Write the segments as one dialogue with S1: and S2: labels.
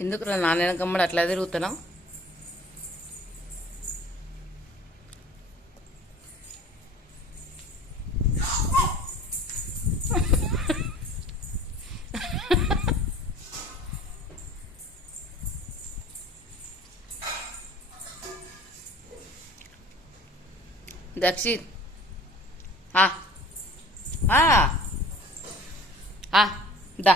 S1: ఎందుకు రా నాన్న కమ్మడి అట్లా తిరుగుతున్నావు? దక్షిత్. ఆ. ఆ, దా.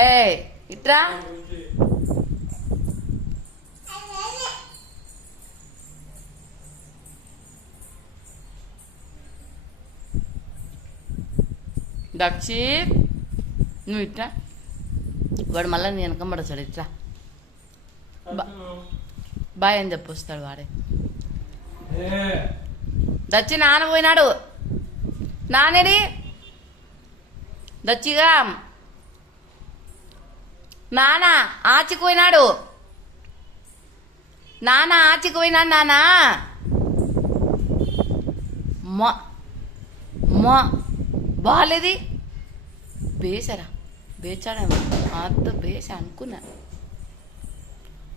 S1: ఏయ్ ఇట్రా. దక్షిత్ నువ్వు ఇట్రా. వాడు మళ్ళీ నేను వెనకమ్మడతాడు ఇట్రా. బాయ్ అని చెప్పి వస్తాడు వాడే. దచ్చి నాన్న పోయినాడు. నానేడి దచ్చిగా. నాన్న ఆచిపోయినాడు. నాన్న ఆచికి పోయినాడు నాన్న మా మా బాలేది? బేసరా? బేచాడేమో అంత బేస అనుకున్నా.